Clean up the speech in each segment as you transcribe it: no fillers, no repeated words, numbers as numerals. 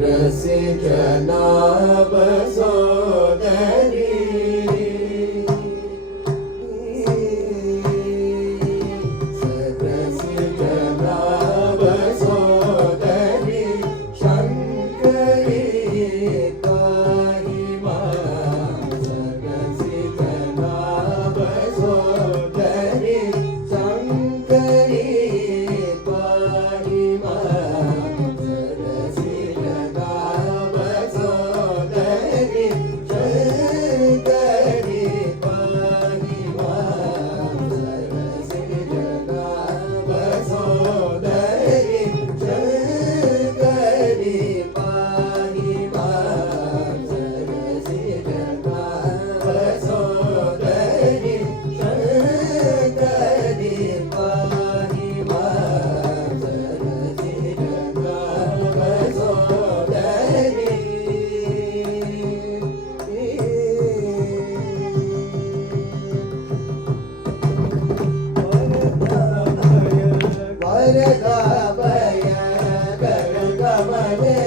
सरसि जनाब सोदरी सरसि जनाब सोदरी शंकरी पाहि मां सरसि जनाब सोदरी शंकरी पाहि मां सरसि जनाब सोदरी शंकरी पाहि मां सरसि जनाब सोदरी शंकरी पाहि मां सरसि जनाब सोदरी शंकरी पाहि मां सरसि जनाब सोदरी वरदा भय कर कमले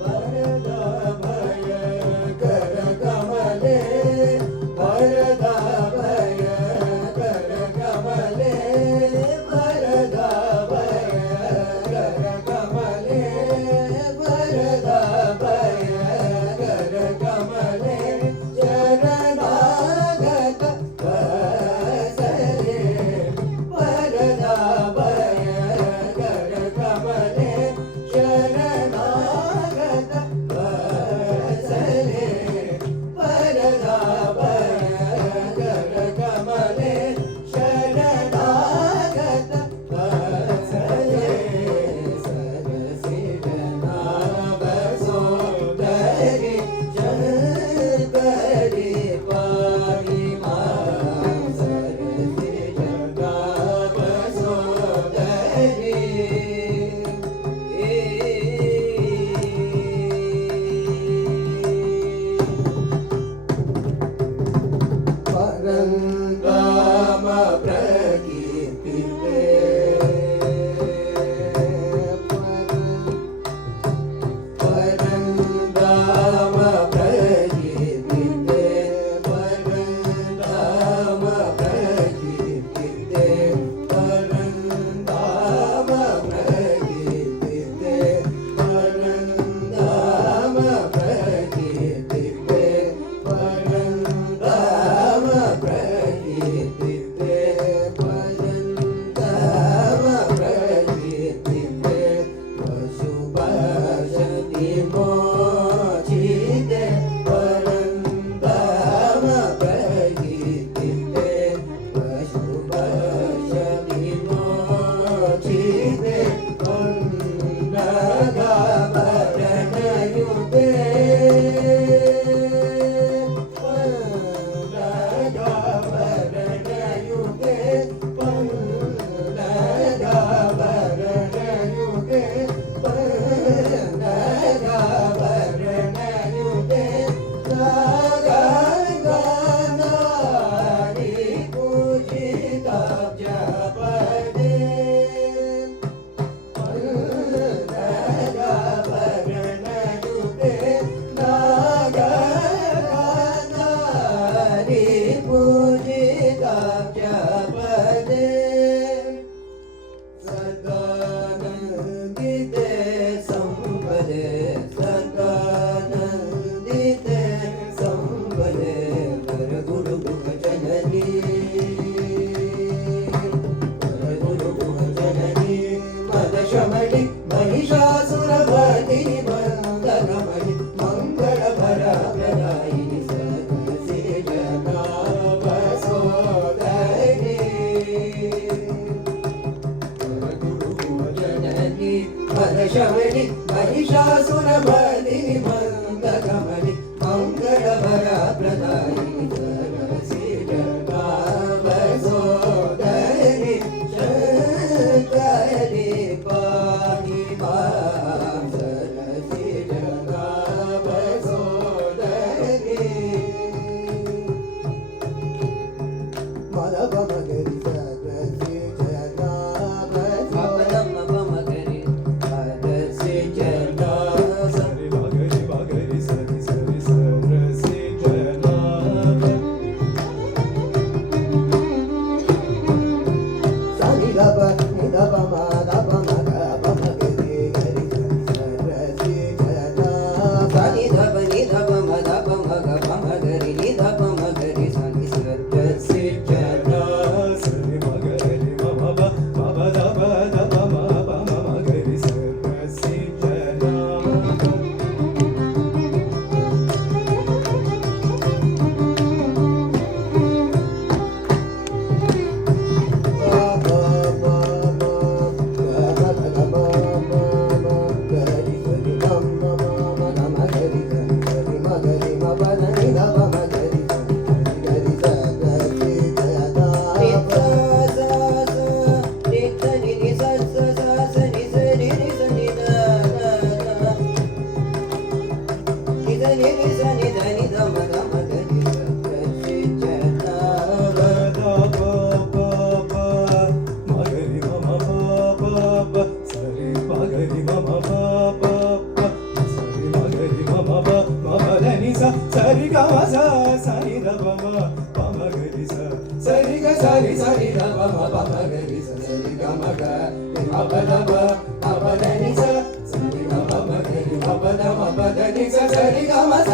वरदा भय कर कमले वरदा भय कर कमले वरदा भय कर कमले वरदा भय कर कमले शरणागत वत्सले वरदा भय कर कमले शरणागत वत्सले वरदा भय कर कमले शरणागत वत्सले सरसि जनाब सोदरी शंकरी पाहि मां सरसि जनाब सोदरी परंदाम प्रकीर्तिते परंदाम प्रकीर्तिते परंदाम प्रकीर्तिते परंदाम प्रकीर्तिते परंदाम प्रकीर्तिते परंदाम प्रकीर्तिते परंदाम प्रकीर्तिते पशुपशति मोचिते परंदाम प्रकीर्तिते पशुपशति मोचिते पन्नगाभरणयुते पन्नगाभरणयुते पन्नगाभरणयुते पन्नगाभरणयुते नागानारि पूजिताब्जपदे पन्नगाभरणयुते नागानारि पूजिताब्जपदे सदानन्दिते संवदे सदानन्दिते संवदे वरगुरुगुहजननी वरगुरुगुहजननी मदशमणि महिषासुरवदिनि मन्दगमनि मङ्गलभरप्रदायिनि सरसि जनाब सोदरी वरगुरुगुहजननी मदशमणि महिषासुरवदिनि मन्दगमनि मङ्गलभरप्रदायिनि सरसि जनाब सोदरी शंकरी पाहि मां सरसि जनाब सोदरी मदपमगरि सरसि जनाब సరి గ మ స సరి ద ప మ ప మ గ రి స సరి గ సరి సరి ద ప మ ప మ గ రి స సరి గ మ గ రి మ ప ద ప మ ప ద ని స సరి గ మ ప మ గ రి మ ప ద మ ప ద ని స సరి గ మ స